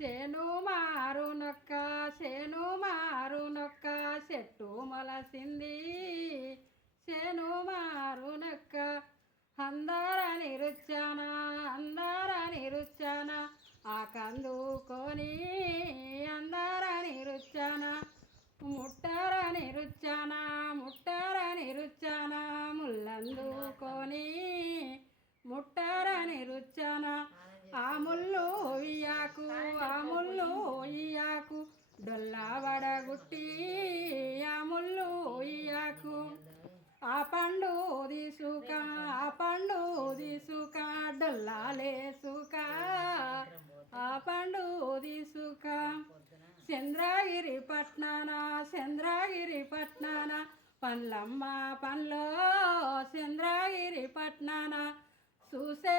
శేను మారునొక్క శేను మారునొక్క చెట్టు మొలసింది. శేను మారునొక్క అందర నిరుచ్చాన అందర నిరుచ్చాన ఆ కందుకొని అందర నిరుచ్చాన ముట్టర నిరుచ్చాన ముట్టర నిరుచ్చాన ముల్లందుకొని ముట్టర నిరుచ్చాన డొల్లా వడగుట్టి ఆ ముళ్ళు ఇయ్యాకు. ఆ పండు దిసుక ఆ పండు తీసుక డొల్లాలేసుక ఆ పండు దిసుక చంద్రగిరి పట్నాన చంద్రగిరి పట్నాన పండ్లమ్మ పండ్లో చంద్రగిరి పట్నాన. చూసే